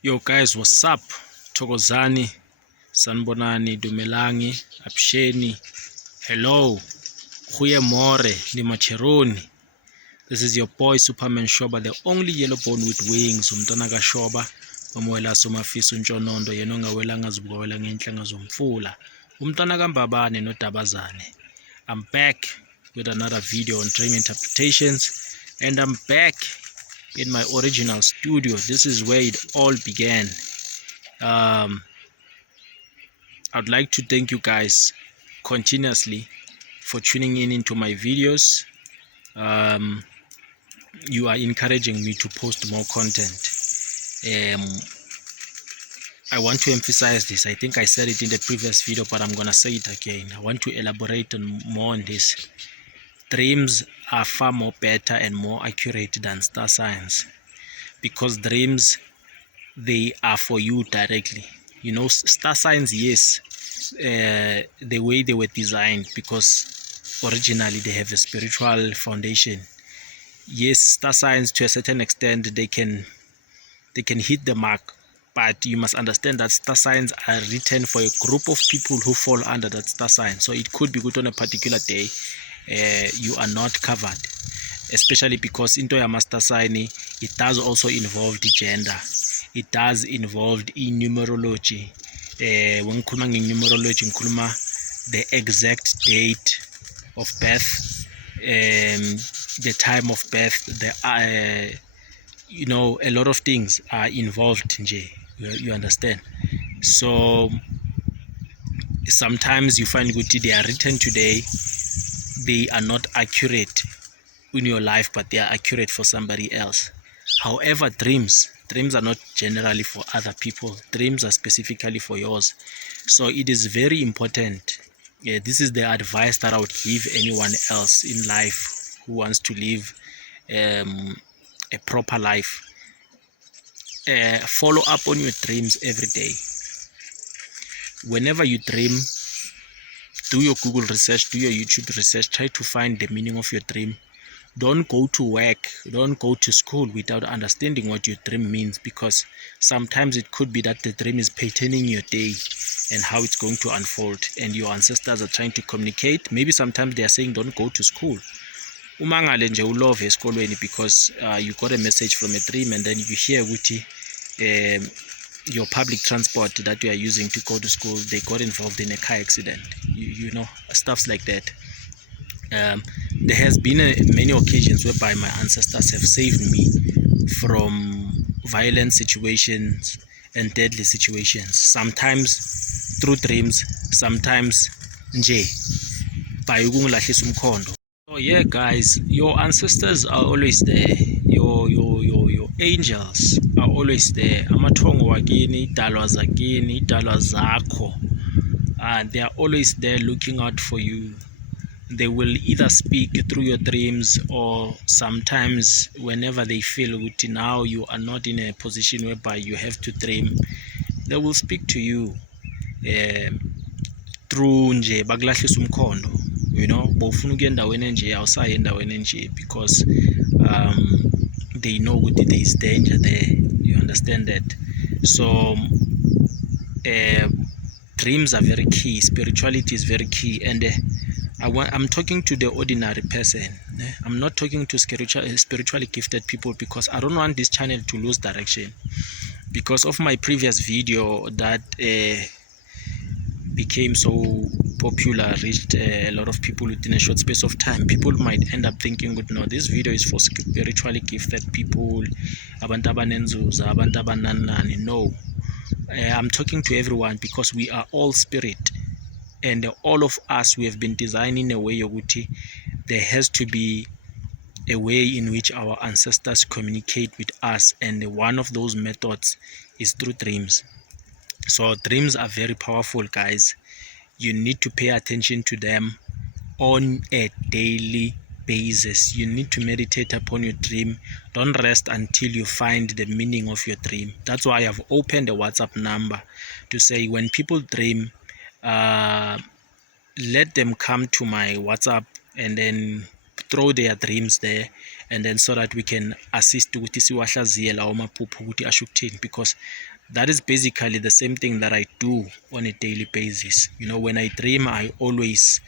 Yo guys, what's up? Thokozani, Sanbonani, Dumelangi, Absheni, hello, Goeiemorgen, Limacheroni. This is your boy Superman Shoba, the only yellow bone with wings. Umntwana kaShoba, omoyela somafisa uNtshonondo, yena ongawela ngazibukela ngenhla ngazomfula. Umntwana kaMbabane noDabazane. I'm back with another video on dream interpretations, and I'm back in my original studio. This is where it all began. I'd like to thank you guys continuously for tuning in into my videos. You are encouraging me to post more content. I want to emphasize this. I think I said it in the previous video, but I'm gonna say it again. I want to elaborate more on this. Dreams are far more better and more accurate than star signs, because dreams, they are for you directly. You know, star signs, yes, the way they were designed, because originally they have a spiritual foundation. Yes, star signs to a certain extent they can hit the mark, but you must understand that star signs are written for a group of people who fall under that star sign. So it could be good on a particular day you are not covered, especially because into your master sign it does also involve the gender, it does involve in numerology. When numerology ngikhuluma the exact date of birth, the time of birth, the you know, a lot of things are involved nje, you understand. So sometimes you find good they are written today, they are not accurate in your life, but they are accurate for somebody else. However, dreams are not generally for other people. Dreams are specifically for yours. So it is very important. This is the advice that I would give anyone else in life who wants to live a proper life. Follow up on your dreams every day. Whenever you dream, do your Google research, do your YouTube research, try to find the meaning of your dream. Don't go to work, don't go to school without understanding what your dream means, because sometimes it could be that the dream is pertaining your day and how it's going to unfold, and your ancestors are trying to communicate. Maybe sometimes they are saying don't go to school. Umangale nje ulove eskolweni because you got a message from a dream, and then you hear ukuthi your public transport that you are using to go to school, they got involved in a car accident, you know, stuffs like that. There has been many occasions whereby my ancestors have saved me from violent situations and deadly situations, sometimes through dreams, sometimes nje by ukungilahlisa umkhondo. So yeah guys, your ancestors are always there, your angels are always there. Amathongo wakini, idalwa zakini, idalwa zakho, they are always there looking out for you. They will either speak through your dreams, or sometimes whenever they feel that now you are not in a position whereby you have to dream, they will speak to you through nje bakulahlisa umkhondo, you know, bofuna ukuya endaweni enje awusayi endaweni enje, because they know that there is danger there, you understand that. So dreams are very key, spirituality is very key, and I'm talking to the ordinary person. I'm not talking to spiritually gifted people, because I don't want this channel to lose direction. Because of my previous video that became so popular, reached a lot of people within a short space of time, people might end up thinking, no, this video is for spiritually gifted people, abantu abanenzuza, abantu abananani. No, I'm talking to everyone, because we are all spirit, and all of us, we have been designed in a way yoguti there has to be a way in which our ancestors communicate with us, and one of those methods is through dreams. So dreams are very powerful, guys. You need to pay attention to them on a daily basis. You need to meditate upon your dream. Don't rest until you find the meaning of your dream. That's why I've opened a WhatsApp number to say, when people dream, let them come to my WhatsApp and then throw their dreams there, and then so that we can assist ukuthi siwahlaziye lawo maphupho ukuthi asho ukuthini, because that is basically the same thing that I do on a daily basis. You know, when I dream, I always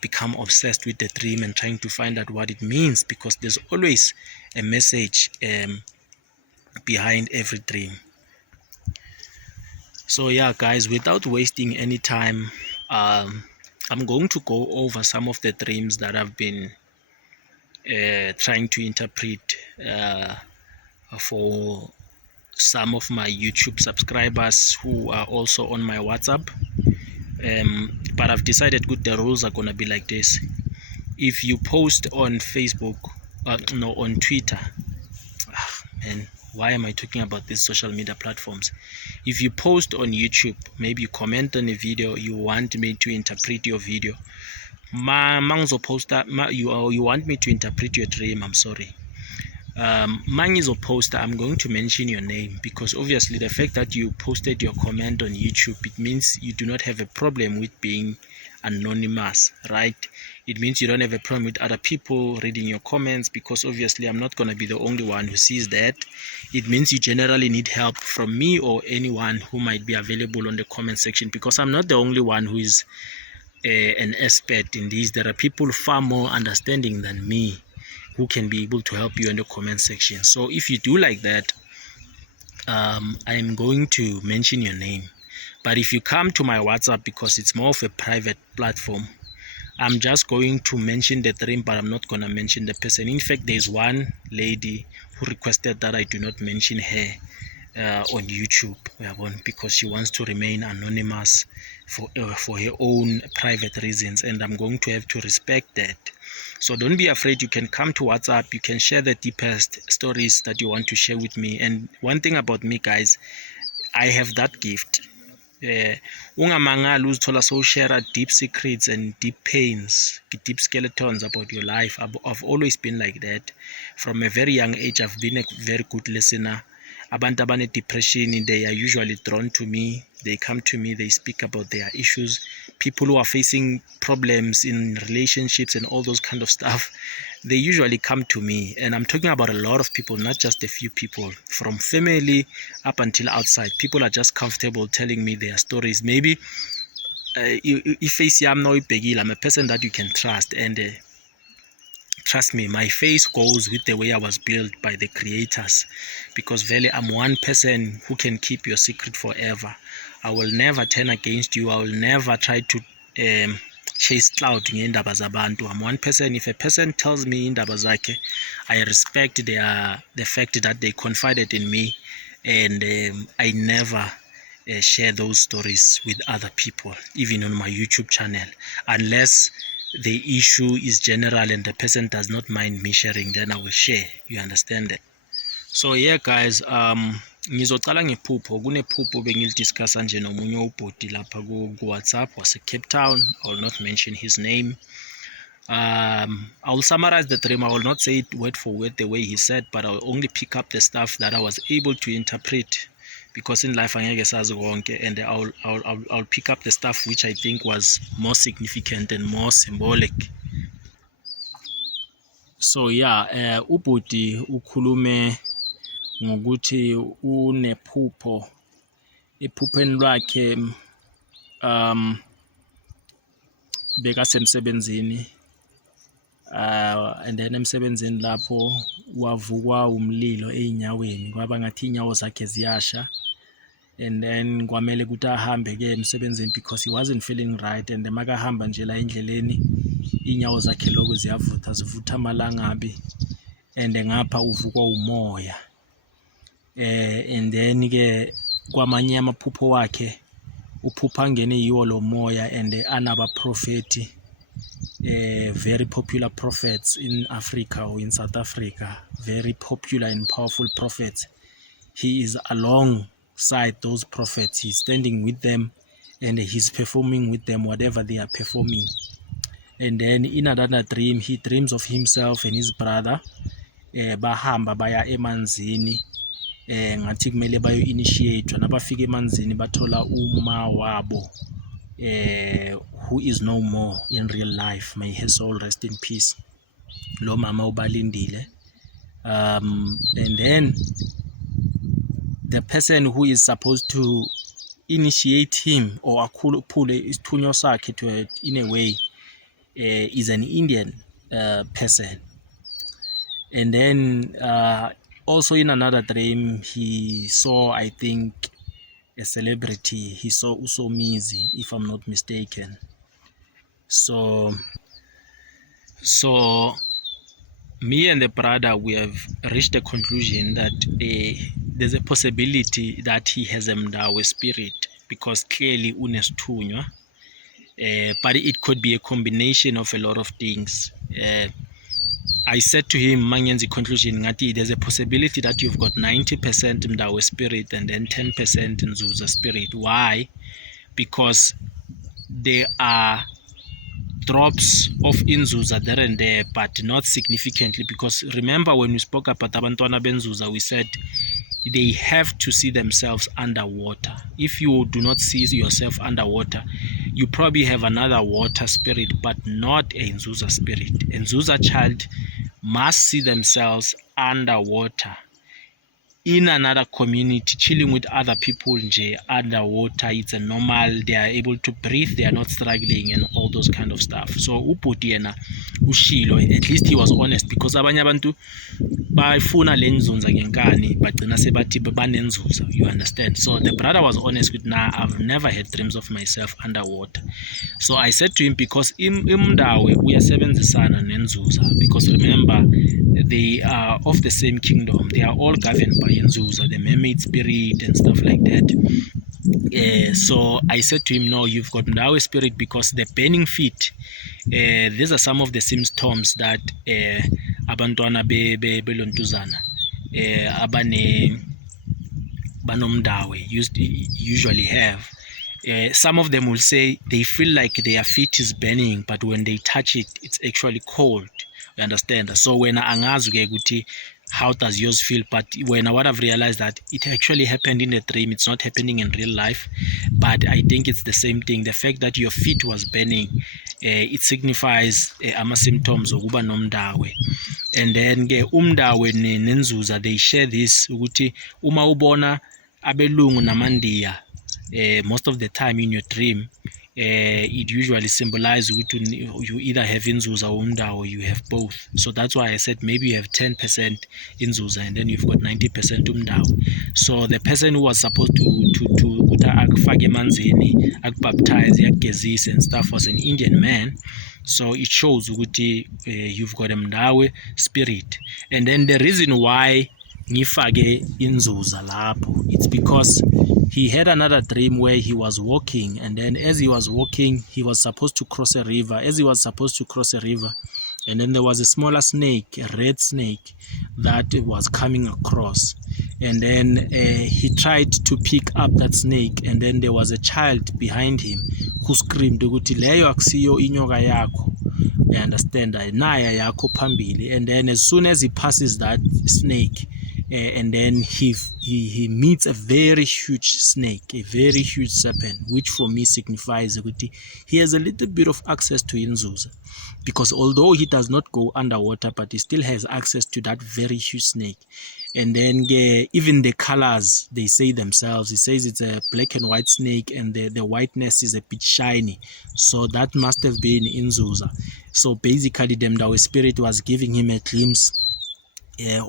become obsessed with the dream and trying to find out what it means, because there's always a message behind every dream. So yeah, guys, without wasting any time, I'm going to go over some of the dreams that I've been trying to interpret for some of my YouTube subscribers who are also on my WhatsApp. But I've decided the rules are gonna be like this. If you post on Facebook, on Twitter, man, why am I talking about these social media platforms? If you post on YouTube, maybe you comment on a video, you want me to interpret your video, you want me to interpret your dream, I'm sorry. Poster, I'm going to mention your name, because obviously the fact that you posted your comment on YouTube, it means you do not have a problem with being anonymous, right? It means you don't have a problem with other people reading your comments, because obviously I'm not going to be the only one who sees that. It means you generally need help from me or anyone who might be available on the comment section, because I'm not the only one who is an expert in this. There are people far more understanding than me who can be able to help you in the comment section. So if you do like that, I'm going to mention your name. But if you come to my WhatsApp, because it's more of a private platform, I'm just going to mention the dream, but I'm not going to mention the person. In fact, there's one lady who requested that I do not mention her on YouTube, because she wants to remain anonymous for her own private reasons, and I'm going to have to respect that. So don't be afraid. You can come to WhatsApp, you can share the deepest stories that you want to share with me. And one thing about me, guys, I have that gift. Ungamangali uzithola so share deep secrets and deep pains, deep skeletons about your life. I've always been like that. From a very young age, I've been a very good listener. Abantu abane depression, they are usually drawn to me. They come to me, they speak about their issues. People who are facing problems in relationships and all those kind of stuff, they usually come to me. And I'm talking about a lot of people, not just a few people. From family up until outside, people are just comfortable telling me their stories. Maybe if I'm a person that you can trust, and trust me, my face goes with the way I was built by the creators, because really I'm one person who can keep your secret forever. I will never turn against you. I will never try to chase clout ngendaba zabantu. I'm one person. If a person tells me indaba zakhe, I respect the fact that they confided in me, and I never share those stories with other people, even on my YouTube channel, unless the issue is general and the person does not mind me sharing, then I will share. You understand that? So yeah, guys, ngizocala ngephupho. Kunephupho bengilidiscussa nje nomunye ubhodi lapha ku WhatsApp wase Cape Town. I will not mention his name. I will summarize the dream. I will not say it word for word the way he said, but I will only pick up the stuff that I was able to interpret, because in life angeke sazi konke, and I'll pick up the stuff which I think was more significant and more symbolic. So yeah, ubhodi ukhulume ngokuthi unephupho. Iphupheni lwakhe bekasemsebenzini, and then emsebenzini lapho wavukwa umlilo einyaweni, kwaba ngathi inyawo zakhe ziyasha, and then kwamele ukuthi ahambe ke emsebenzini because he wasn't feeling right. And makahamba nje la endleleni, inyawo zakhe lokho zivutha amalangabi, and ngapha uvukwa umoya. And then ke kwamanye amaphupho wakhe uphupha ngene yiwo lo moya, and anabaprofeti, very popular prophets in Africa or in South Africa, very popular and powerful prophets. He is alongside those prophets. He's standing with them, and he's performing with them whatever they are performing. And then in another dream, he dreams of himself and his brother bahamba baya emanzini, ngathi kumele bayo initiate. Nabafika emanzini bathola uma wabo, who is no more in real life. May his soul rest in peace. lo mama ubalindile. And then the person who is supposed to initiate him or akhuluphule isithunywa sakhe to in a way is an Indian person. And then also in another dream he saw, I think, a celebrity. He saw Usomizi, if I'm not mistaken. So me and the brother, we have reached a conclusion that there's a possibility that he has a Mndau spirit, because clearly unesithunywa, but it could be a combination of a lot of things. I said to him, mangenzi conclusion ngati, there's a possibility that you've got 90% Mndau spirit and then 10% Nzuza spirit. Why? Because there are drops of inzuza there and there, but not significantly. Because remember, when we spoke about abantwana benzuza, we said they have to see themselves underwater. If you do not see yourself underwater, you probably have another water spirit, but not a nzuza spirit. A nzuza child must see themselves underwater in another community, chilling with other people nje underwater. It's a normal, they are able to breathe, they are not struggling and all those kind of stuff. So ubhuti yena ushilo, at least he was honest, because abanye abantu bafuna le nzunza ngenkani bagcina sebathi banenzuza, you understand. So the brother was honest with, nah, I've never had dreams of myself underwater. So I said to him, because uMndau uyasebenzisana nenzuza, because remember, they are of the same kingdom, they are all governed by Nzuza, the mermaid spirit and stuff like that. So I said to him, no, you've got Mndau spirit, because the burning feet, these are some of the symptoms that abantwana belontuzana abane banomndau usually have. Some of them will say they feel like their feet is burning, but when they touch it, it's actually cold. You understand? So when angazi how does yours feel, but when what I've realized that it actually happened in a dream, it's not happening in real life, but I think it's the same thing. The fact that your feet was burning, it signifies ama symptoms okuba nomndau. And then uMndau nenzuza, they share this ukuthi uma ubona abelungu namandiya, most of the time in your dream, it usually symbolizes you either have inzuza or uMndau, or you have both. So that's why I said maybe you have 10% inzuza and then you've got 90% uMndau. So the person who was supposed to akufake emanzini, akubaptize, akugezise and stuff was an Indian man. So it shows you've got a Mndau spirit. And then the reason why ngifake inzuza lapho, it's because he had another dream where he was walking, and then as he was walking, he was supposed to cross a river. And then there was a smaller snake, a red snake, that was coming across. And then he tried to pick up that snake, and then there was a child behind him who screamed ukuthi leyo akusiyo inyoka yakho. I understand that naya yakho phambili. And then as soon as he passes that snake, and then he meets a very huge snake, a very huge serpent, which for me signifies that he has a little bit of access to inzuza, because although he does not go underwater, but he still has access to that very huge snake. And then even the colors, they say themselves, he says it's a black and white snake, and the whiteness is a bit shiny, so that must have been inzuza. So basically the Mndau spirit was giving him a glimpse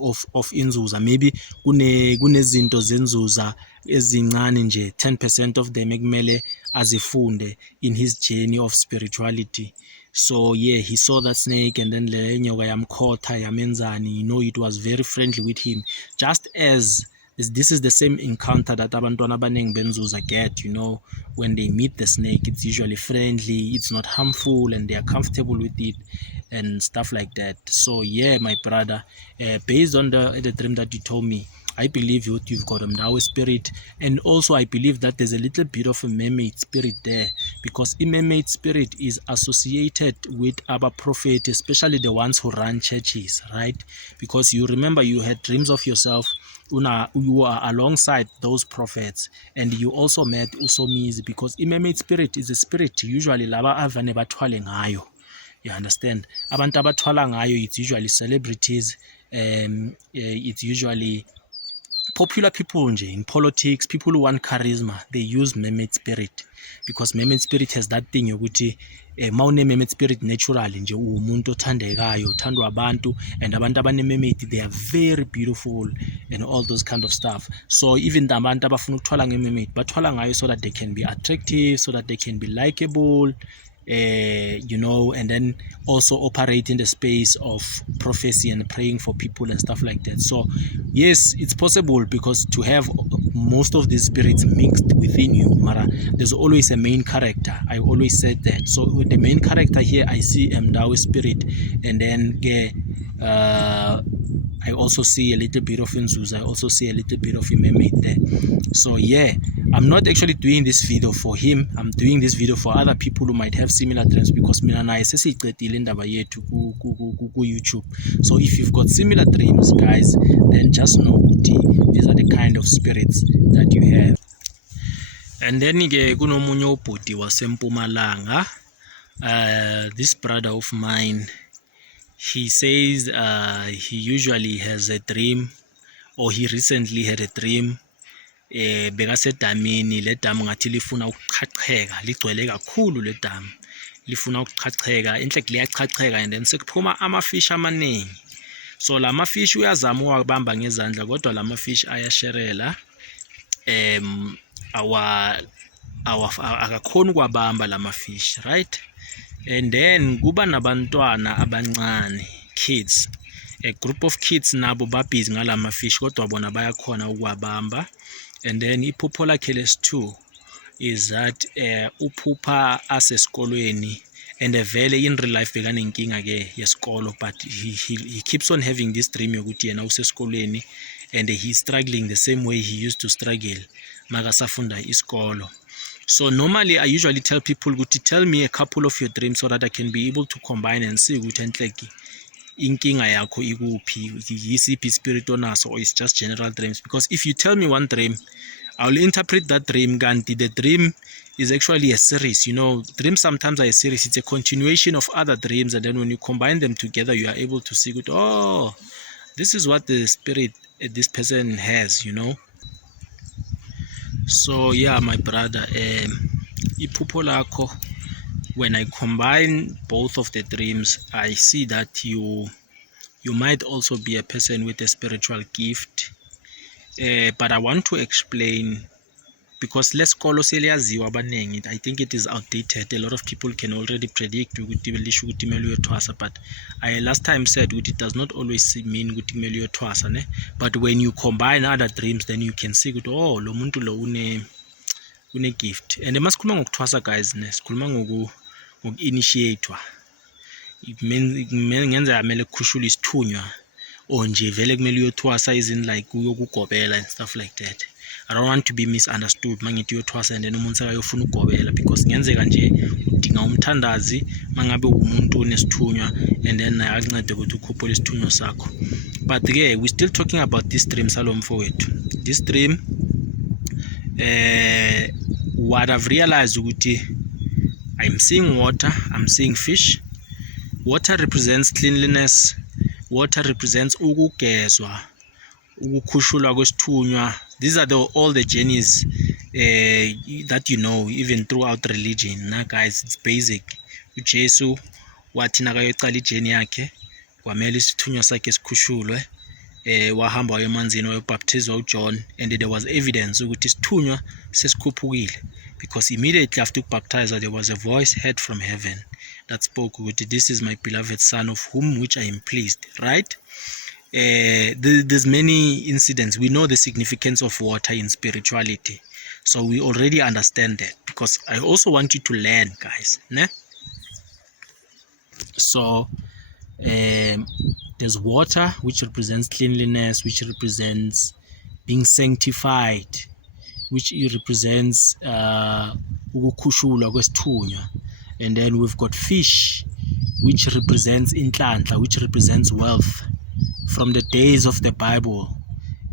of inzuza. Maybe kunezinto zenzuza ezincane nje, 10% of them ekumele azifunde in his journey of spirituality. So yeah, he saw that snake, and then le nyoka yamkhotha yamenzani, it was very friendly with him, just as this is the same encounter that abantwana abanengi benzuza get. When they meet the snake, it's usually friendly, it's not harmful, and they are comfortable with it and stuff like that. So yeah, my brother, based on the dream that you told me, I believe you've got a Mndau spirit, and also I believe that there's a little bit of a mermaid spirit there, because a mermaid spirit is associated with our prophet, especially the ones who run churches, right? Because you remember you had dreams of yourself, you are alongside those prophets, and you also met Usomizi, because a mermaid spirit is a spirit usually laba avane bathwale ngayo. You understand? Abantu abathwala ngayo, it's usually celebrities, it's usually popular people nje, in politics, people who want charisma, they use mermaid spirit, because mermaid spirit has that thing yokuthi mawune mermaid spirit naturally nje umuntu othandekayo, uthandwa abantu, and abantu abane mermaid, they are very beautiful and all those kind of stuff. So even abantu abafuna ukuthwala nge-mermaid bathwala ngayo so that they can be attractive, so that they can be likable, you know, and then also operate in the space of prophecy and praying for people and stuff like that. So yes, it's possible, because to have most of these spirits mixed within you, Mara, there's always a main character. I always said that. So with the main character here, I see Mndau spirit, and then I also see a little bit of Nzuza, I also see a little bit of mermaid there. So yeah, I'm not actually doing this video for him, I'm doing this video for other people who might have similar dreams, because mina naye sesiyiqedile indaba yethu ku YouTube. So if you've got similar dreams, guys, then just know these are the kind of spirits that you have. And then ke kunomunye ubhudi waseMpumalanga, this brother of mine, he says he usually has a dream, or he recently had a dream, bekasedamini, le damu ngathi lifuna ukuchacheka, ligcwele kakhulu le damu, lifuna ukuchacheka, inhle liyachacheka, and then sekuphuma amafish amaningi. So la mafish uyazama uwabamba ngezandla, kodwa la mafish ayasherela, akakhona ukwabamba la mafish, right? And then kuba nabantwana abancane, kids, a group of kids nabo babhizi ngalama fish, kodwa bona bayakhona ukuwabamba. And then iphupho lakhe lesi-2 is that uphupha aseskolweni, and vele in real life bekanenkinga ke yesikolo, but he keeps on having this dream yokuthi yena useskolweni, and he's struggling the same way he used to struggle makasafunda isikolo. So normally I usually tell people to tell me a couple of your dreams, so that I can be able to combine and see ukuthi enhleki inkinga yakho ikuphi, yisiphi spirit onaso, or it's just general dreams. Because if you tell me one dream, I'll interpret that dream, kanti the dream is actually a series. You know, dreams sometimes are a series, it's a continuation of other dreams, and then when you combine them together, you are able to see, oh, this is what the spirit this person has, you know. So yeah, my brother, iphupho lakho, when I combine both of the dreams, I see that you might also be a person with a spiritual gift, but I want to explain, because lesikolo seliyaziwa abanengi, I think it is outdated. A lot of people can already predict ukuthi lisho ukuthi kumele uyothwasa, but I last time said it does not always mean ukuthi kumele uyothwasa, ne? But when you combine other dreams, then you can see ukuthi oh, lo muntu lo une gift. And masikhuluma ngokuthwasa, guys, ne, sikhuluma ngoku-initiatewa. It means ngenza kumele kukhushule isithunywa, or nje vele kumele uyothwasa, isn't like uyokugobela and stuff like that. I don't want to be misunderstood mangithi uyothwasa and then umuntu sekayofuna ukugobela, because ngenzeka nje udinga umthandazi mangabe umuntu onesithunywa, and then naye akuncede ukuthi ukhuphule isithunywa sakho. But ke we still talking about this dream salomfowethu. This dream, what I've realized ukuthi I'm seeing water, I'm seeing fish. Water represents cleanliness, water represents ukugezwa, ukukhushulwa kwesithunywa. These are all the journeys that you know, even throughout religion. Now guys, it's basic. uJesu wathi nakayoqala ijeni yakhe kwamele isithunywa sakhe sikhushulwe, wahamba waye emanzini wayobhaptizwa uJohn, and there was evidence ukuthi isithunywa sesikhuphukile, because immediately after baptized there was a voice heard from heaven that spoke ukuthi this is my beloved son, of whom which I am pleased, right? There's many incidents. We know the significance of water in spirituality, so we already understand that, because I also want you to learn, guys, ne? So there's water, which represents cleanliness, which represents being sanctified, which represents ukukhushulwa kwesithunywa. And then we've got fish, which represents inhlanhla, which represents wealth. From the days of the Bible,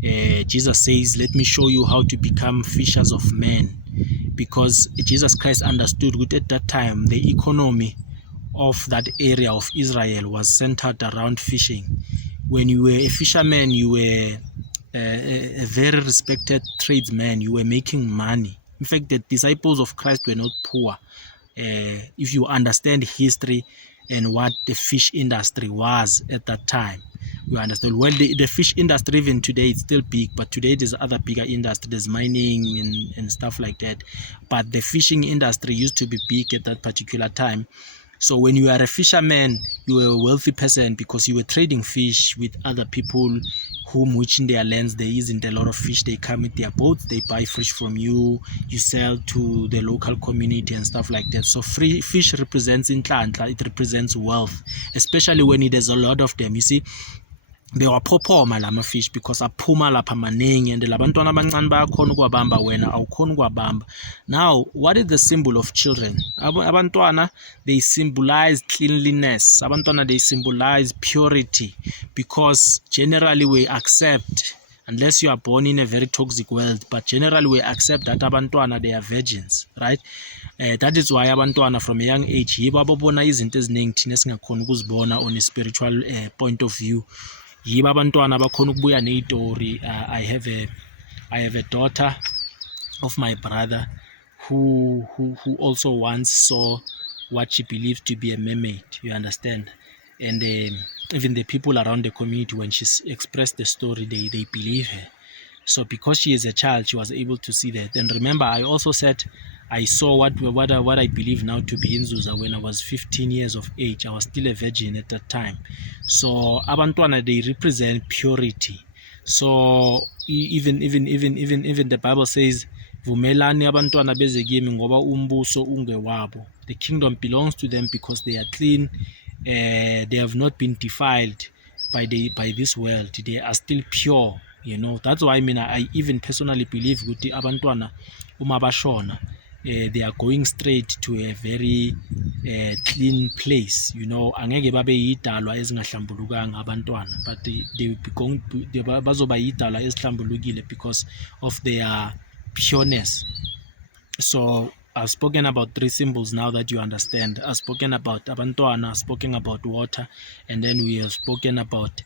Jesus says, let me show you how to become fishers of men, because Jesus Christ understood at that time the economy of that area of Israel was centered around fishing. When you were a fisherman, you were a very respected tradesman. You were making money. In fact, the disciples of Christ were not poor. If you understand history and what the fish industry was at that time, you understand. Well, the fish industry even today is still big, but today there's other bigger industries, there's mining and stuff like that. But the fishing industry used to be big at that particular time. So when you are a fisherman, you were a wealthy person because you were trading fish with other people which in their lands there isn't a lot of fish. They come with their boats, they buy fish from you, you sell to the local community and stuff like that. So fish represents inhlanhla, it represents wealth, especially when there's a lot of them. You see, bewaphophoma lama fish because aphuma lapha maningi and labantwana abancane bayakhona ukuwabamba, wena awukhona ukuwabamba. Now, what is the symbol of children? Abantwana, they symbolize cleanliness. Abantwana, they symbolize purity, because generally we accept, unless you are born in a very toxic world, but generally we accept that abantwana, they are virgins, right? That is why abantwana from a young age yibo ababona izinto eziningi thina singakhona ukuzibona on a spiritual point of view. Yibo abantwana bakhona ukubuya neyitori. I have a daughter of my brother who also once saw what she believed to be a mermaid, you understand? And even the people around the community, when she expressed the story, they believe her. So because she is a child, she was able to see that. And remember, I also said I saw what I believe now to be inzuza when I was 15 years of age. I was still a virgin at that time. So abantwana, they represent purity. So even the Bible says, vumelani abantwana beze kimi ngoba umbuso ungewabo. The kingdom belongs to them because they are clean. They have not been defiled by this world. They are still pure. You know, that's why I even personally believe ukuthi abantwana uma bashona, they are going straight to a very clean place. You know, angeke babe yidalwa ezingahlambulukanga abantwana, but they bazoba yidalwa ezihlambulukile because of their pureness. So I've spoken about 3 symbols now that you understand. I've spoken about abantwana, I've spoken about water, and then we have spoken about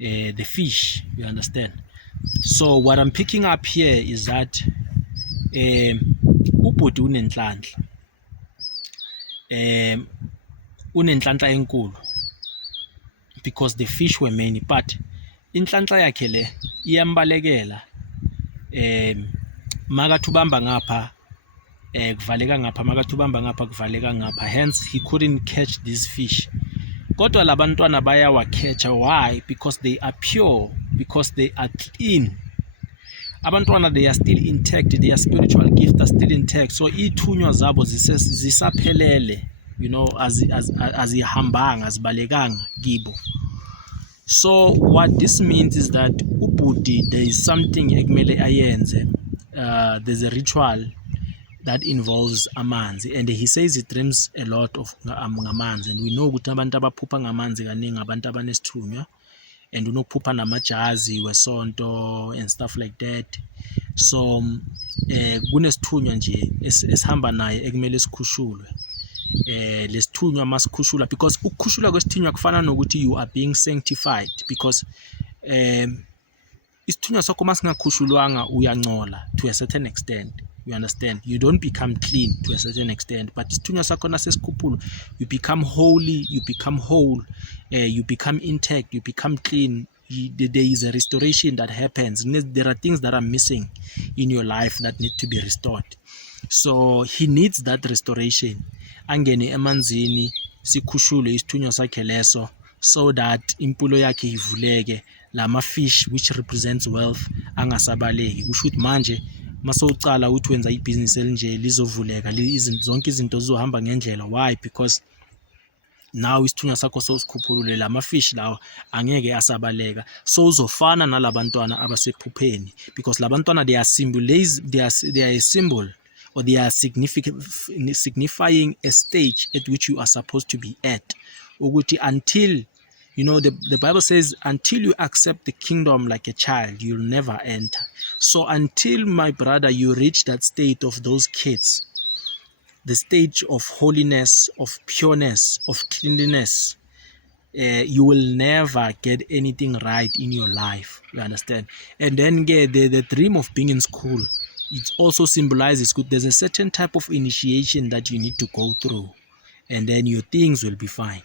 the fish, you understand? So what I'm picking up here is that ubhuti unenhlanhla enkulu because the fish were many, but inhlanhla yakhe le iyambalekela. Makathubamba ngapha kuvaleka ngapha, makathubamba ngapha kuvaleka ngapha, hence he couldn't catch these fish. Kodwa labantwana bayawakhetha. Why? Because they are pure, because they are clean. Abantwana, they are still intact, their spiritual gifts are still intact. So ithunywa zabo zisaphelele, you know, azihambanga, azibalekanga kibo. So what this means is that ubhuti, there is something ekumele ayenze. There's a ritual that involves amanzi, and he says he dreams a lot of ngamanzi, and we know ukuthi abantu abaphupha ngamanzi kaningi abantu abanesithunywa, and unokuphupha namajazi wesonto and stuff like that. So kunesithunywa nje esihamba naye ekumele sikhushulwe. Lesithunywa masikhushula, because ukukhushula kwesithunywa kufana nokuthi you are being sanctified, because isithunywa sakho masingakhushulwanga uyangcola to a certain extent. You understand? You don't become clean to a certain extent, but isithunywa sakho nasesikhuphulwa, you become holy, you become whole, you become intact, you become clean. There is a restoration that happens. There are things that are missing in your life that need to be restored. So he needs that restoration. Angene emanzini sikhushule isithunywa sakhe leso, so that impulo yakhe ivuleke, lama fish which represents wealth angasabaleki. Kusho ukuthi manje masowucala uthi wenza ibhizinisi elinje lizovuleka, zonke izinto zizohamba ngendlela. Why? Because now isithunywa sakho sosikhuphulule, lama fish lawo angeke asabaleka. So uzofana nalabantwana abasekuphupheni, because labantwana, they are a symbol, or they are signifying a stage at which you are supposed to be at. Ukuthi until, you know, the Bible says, until you accept the kingdom like a child, you'll never enter. So until, my brother, you reach that state of those kids, the stage of holiness, of pureness, of cleanliness, you will never get anything right in your life. You understand? And then the dream of being in school, it also symbolizes good. There's a certain type of initiation that you need to go through, and then your things will be fine.